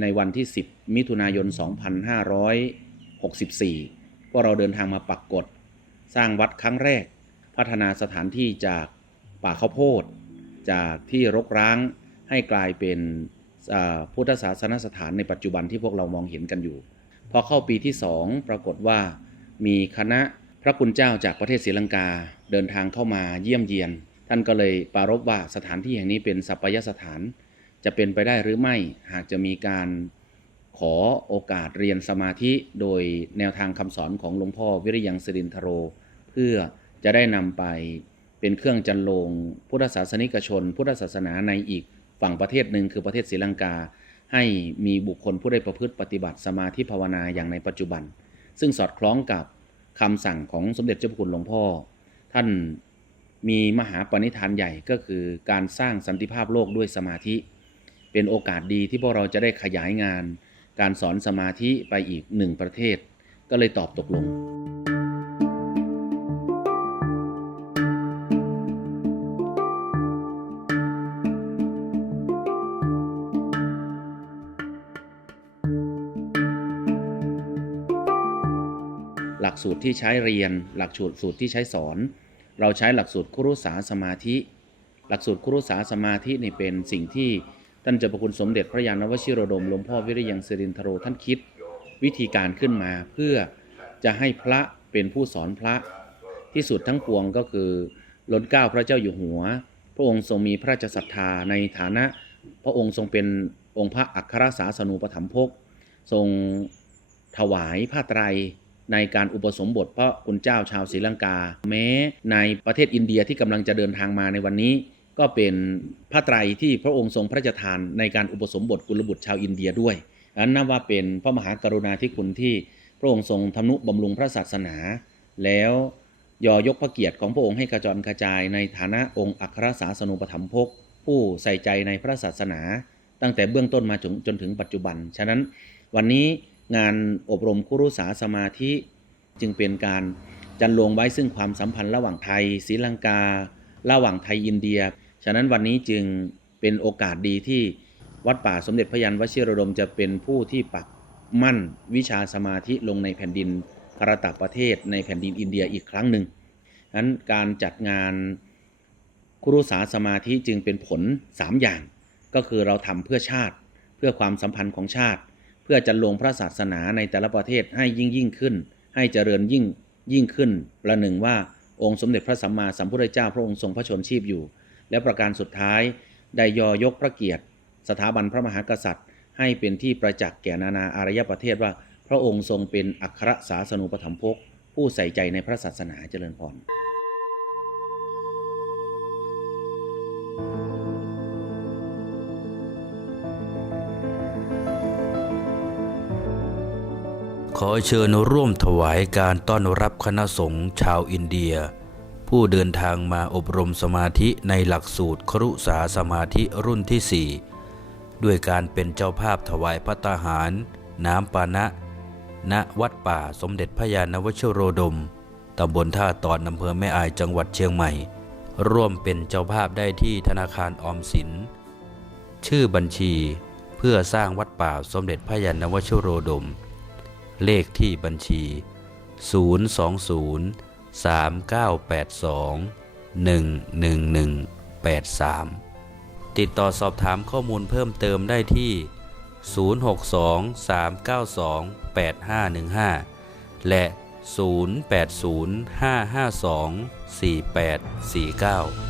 ในวันที่ 10 มิถุนายน 2564 พวกเราเดินทางมาปักกฎสร้างวัดครั้งแรก พัฒนาสถานที่จากป่าข้าวโพด จากที่รกร้างให้กลายเป็นพุทธศาสนสถานในปัจจุบันที่พวกเรามองเห็นกันอยู่ พอเข้าปีที่ 2 ปรากฏว่า มีคณะพระคุณเจ้าจากประเทศศรีลังกาเดินทางเข้ามาเยี่ยมเยียน ท่านก็เลยปรารภว่าสถานที่แห่งนี้เป็นสัปยสถาน จะเป็นไปได้หรือไม่ หากจะมีการขอโอกาสเรียนสมาธิโดยแนวทางคำสอนของหลวงพ่อวิริยังสิรินทโร เพื่อจะได้นำไปเป็นเครื่องจันโลงพุทธศาสนิกชน พุทธศาสนาในอีกฝั่งประเทศหนึ่งคือประเทศศรีลังกา ให้มีบุคคลผู้ได้ประพฤติปฏิบัติสมาธิภาวนาอย่างในปัจจุบัน ซึ่งสอดคล้องกับคำสั่งของสมเด็จเจ้าพระคุณหลวงพ่อ ท่านมีมหาปณิธานใหญ่ก็คือการสร้างสันติภาพโลกด้วยสมาธิ เป็นโอกาสดีที่พวกเราจะได้ขยายงาน การสอนสมาธิไปอีกหนึ่งประเทศ ก็เลยตอบตกลงหลักสูตรที่ใช้เรียน หลักสูตรสูตรที่ใช้สอน เราใช้หลักสูตรครุษาสมาธิ หลักสูตรครุษาสมาธินี่เป็นสิ่งที่ ท่านเจ้าประคุณสมเด็จพระยาณวชิโรดมหลวงพ่อวิริยังสิรินทโรท่านคิดวิธีการขึ้นมาเพื่อจะให้พระเป็นผู้สอนพระที่สุดทั้งปวงก็คือล้นเก้าพระเจ้าอยู่หัว พระองค์ทรงมีพระราชศรัทธาในฐานะ พระองค์ทรงเป็นองค์พระอัครสาสนูปถัมภกทรงถวายผ้าไตรในการอุปสมบทพระคุณเจ้าชาวศรีลังกา แม้ในประเทศอินเดียที่กำลังจะเดินทางมาในวันนี้ ก็เป็นผ้าไตรที่พระองค์ทรงพระราชทานในการอุปสมบทกุลบุตรชาวอินเดียด้วยอันนับว่าเป็นพระมหากรุณาธิคุณที่พระองค์ทรงทำนุบำรุงพระศาสนา แล้วยอยกพระเกียรติของพระองค์ให้กระจรกระจายในฐานะองค์อัครสาสนูปถัมภกผู้ใส่ใจในพระศาสนา ตั้งแต่เบื้องต้นมาจนจนถึงปัจจุบัน ฉะนั้นวันนี้งานอบรมคุรุสาสมาธิจึงเป็นการจันลงไว้ซึ่งความสัมพันธ์ระหว่างไทยศรีลังกา ระหว่างไทยอินเดีย ฉะนั้นวันนี้จึงเป็นโอกาสดีที่วัดป่าสมเด็จพระยันวชิรดมจะเป็นผู้ที่ปักมั่นวิชาสมาธิลงในแผ่นดินภารตะประเทศในแผ่นดินอินเดียอีกครั้งหนึ่งนั้นการจัดงานครุสาสมาธิจึงเป็นผล 3 อย่าง ก็คือเราทำเพื่อชาติ เพื่อความสัมพันธ์ของชาติ เพื่อจันลงพระศาสนาในแต่ละประเทศให้ยิ่งยิ่งขึ้น ให้เจริญยิ่งยิ่งขึ้น ประหนึ่งว่าองค์สมเด็จพระสัมมาสัมพุทธเจ้าพระองค์ทรงพระชนชีพอยู่ และประการสุดท้ายได้ยอยกพระเกียรติ สถาบันพระมหากษัตริย์ ให้เป็นที่ประจักษ์แก่นานาอารยประเทศว่า พระองค์ทรงเป็นอัครสาสนูปถัมภกผู้ใส่ใจในพระศาสนาเจริญพรขอเชิญร่วมถวายการต้อนรับคณะสงฆ์ชาวอินเดีย ผู้เดินทางมาอบรมสมาธิในหลักสูตรครุสาสมาธิรุ่นที่ 4 ด้วยการเป็นเจ้าภาพถวายพระตาหาร น้ำปานะ ณวัดป่าสมเด็จพระยาณวชิโรดม ตำบลท่าตอนอำเภอแม่อายจังหวัดเชียงใหม่ ร่วมเป็นเจ้าภาพได้ที่ธนาคารออมสิน ชื่อบัญชีเพื่อสร้างวัดป่าสมเด็จพระยาณวชิโรดม เลขที่บัญชี 020 3982 11183 ติดต่อสอบถามข้อมูลเพิ่มเติมได้ที่ 062 392 8515 และ 080 552 4849